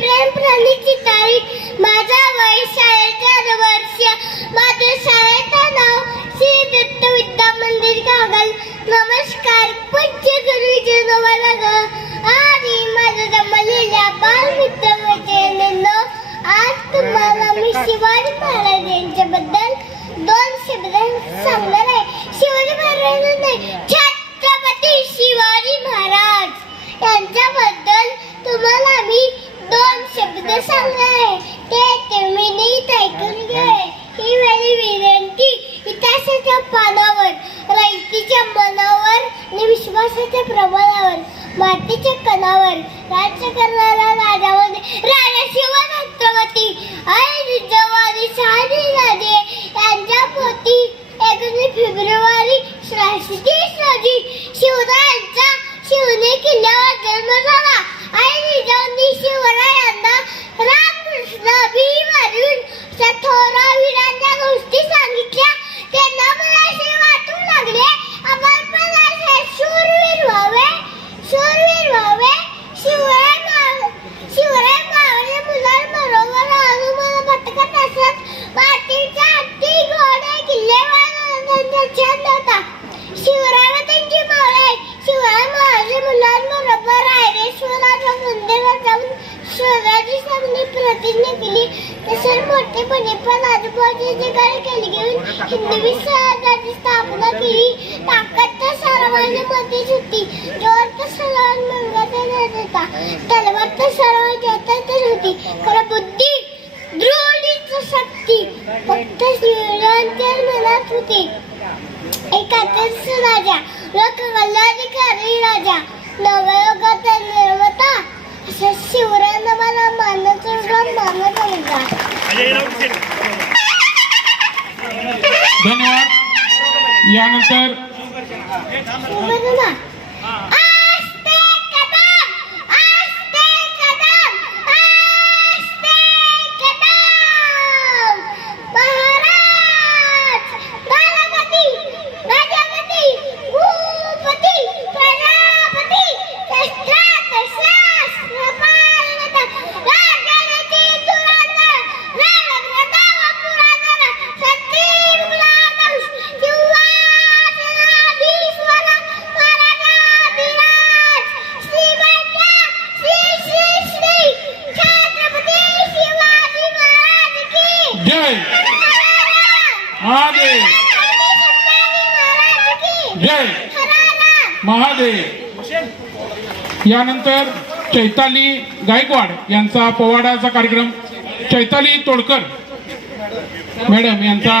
प्रेम प्रणीची तारीख, माझा वय शाळेचे वर्ष, माझे शाळेचं नाव श्री दत्त विद्या मंदिर कागल. नमस्कार पूज्य गुरुजन वर्ग आणि माझ्या जमलेल्या बालमित्र मैत्रिणींनो, आज तुम्हाला मी शिवाजी महाराज यांच्याबद्दल दोन शब्द सांगणार आहे. शिवाजी महाराज नाही, छत्रपती शिवाजी महाराज यांच्याबद्दल तुम्हाला मी दोन शब्द सांगणार आहे. ते तुम्ही नीट ऐकून घ्या. ही वेळी विनंती, इतिहासाच्या पानावर, रयतीच्या मनावर आणि विश्वासाच्या प्रमाणावर, मातीच्या कणावर राज्य करणारा राजा राजा शिवछत्रपती आणि जवानी शहाजीराजे यांच्या पोटी 19 फेब्रुवारी 1630 रोजी शिवरायांचा शिवने किल्ल्यावर जन्म झाला. आणि जिजाऊंनी शिवरायांना रामकृष्ण भीम अर्जुन अशा थोरा वीरांच्या गोष्टी सांगितल्या. त्यांना मला असे वाटू लागले, आपण पण असे शूरवीर व्हावे, शूरवीर व्हावे. शिवराय मावळे मुलांबरोबर हनुमान पथकात असत. मातीच्या हत्ती, घोडे, किल्लेवर त्यांचा छंद होता. शिवराय व त्यांची मावळे शिवराय मावळे मुलांबरोबर रायरेश्वराच्या मंदिरात जाऊन शिवरायांची सामने प्रतिज्ञा केली. तसेच मोठेपणी पण आजूबाजूची गाडी केली घेऊन हिंदवी स्वराज्याची स्थापना केली. ताकद तर सर्वांमध्येच होती, जोर तर सर्वांमध्ये होता, तलवार तर सर्वांच्यातच होती, खरं बुद्धी दृढ शक्ती फक्त शिवरायांच्या मनात होती. एकाच राजा, लोककल्याणकारी राजा, नवयुगाचा निर्माता असा शिवरायांना मला मानत मुलगा. धन्यवाद. यानंतर जय महादेव, जय महादेव. यानंतर चैताली गायकवाड यांचा पोवाड्याचा कार्यक्रम, चैताली तोडकर मॅडम यांचा